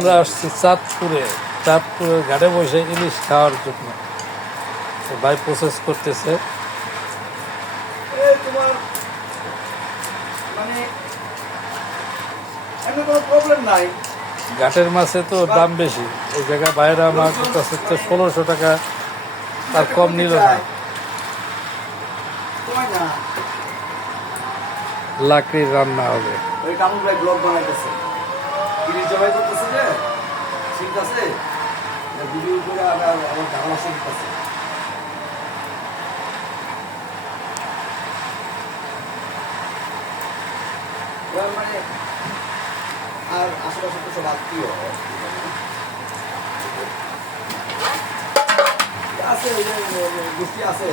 আমরা আসছি চাঁদপুরের ঘাটে বসে ইলিশ খাওয়ার জন্য। ভাই প্রসেস করতেছে। তোমার মানে এমন কোনো প্রবলেম নাই। ঘাটের মাছে তো দাম বেশি, এই জায়গায় বাইরে আমার কাছে তো 1600 টাকা, তার কম নিল না। লাকড়ির রান্না হবে। ওই কামুল ভাই ব্লগ বানাইতেছে, ইলিশ জবাই করতেছে যে শিখতেছে, ভিডিও করে আবার ধারণা শিখতেছে। মানে আর আশেপাশে তো সব আত্মীয় আছে, ওই যে গোষ্ঠী আছে।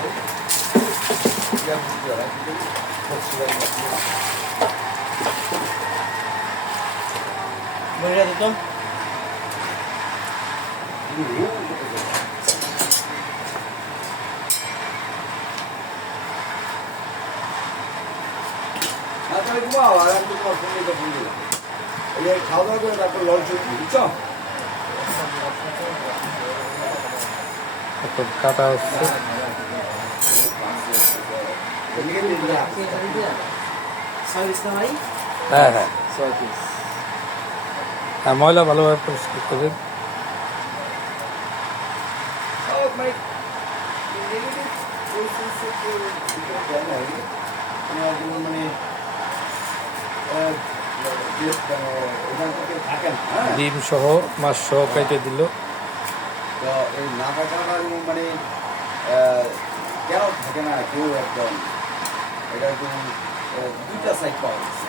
খাওয়া দাওয়া করে তারপর লঞ্চ বুঝছো। কাটা হচ্ছে। হ্যাঁ হ্যাঁ হ্যাঁ, ময়লা ভালোভাবে পরিষ্কার করেন। ডিম সহ মাছ সহ কেটে দিল। তো এই না কাটাটা মানে কেন থাকে না কেউ একদম, এটা একদম দুইটা সাইড পাওয়া যাচ্ছে।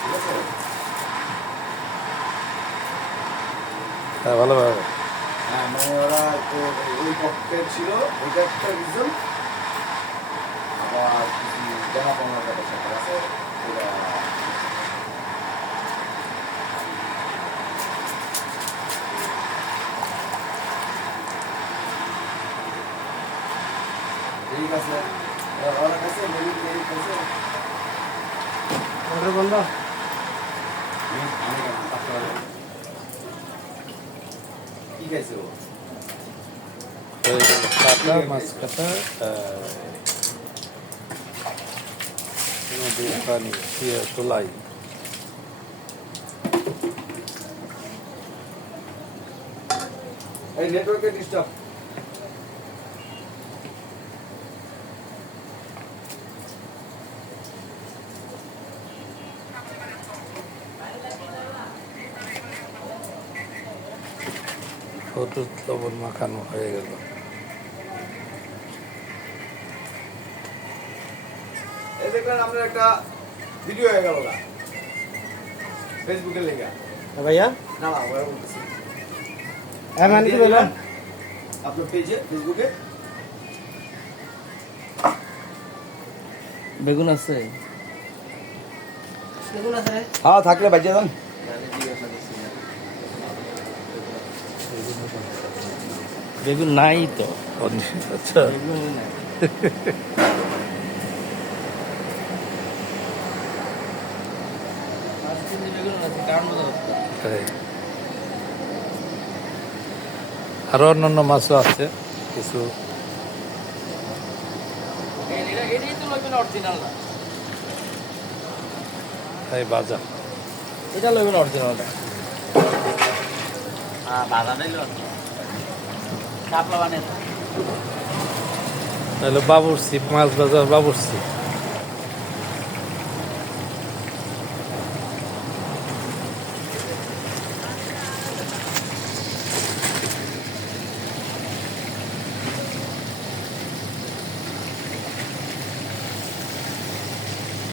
ঠিক আছে, হ্যাঁ ভালোভাবে। হ্যাঁ মানে ওরা তো ওই পক্ষে ছিল, ওইটা একটা রিজন। আবার কিছু জানা পাওনার ব্যাপার স্যাপার আছে, ওরা ঠিক আছে। ওরা কাছে মেরিট কাছে বন্ধ কি খাইছে ও? কাটা মাছ কাটা পানি তোলাই। এই নেটওয়ার্কের ডিস্টার্ব। হলুদ লবণ মাখানো হয়ে গেল। এই দেখলেন আমাদের একটা ভিডিও হয়ে গেল না ফেসবুকে লেখা। ভাইয়া না না ওরা বলতেছি মানে কি বললাম আপনার পেজে ফেসবুকে বেগুন আছে? হ্যাঁ থাকলে বাজিয়ে দেন। বেগুন নাই তো। আচ্ছা আরো অন্যান্য মাছও আছে কিছু। এই বাজার এটা লইবেন অরিজিনালটা। তাহলে বাবুর্চি, মাছ বাজার বাবুর্চি।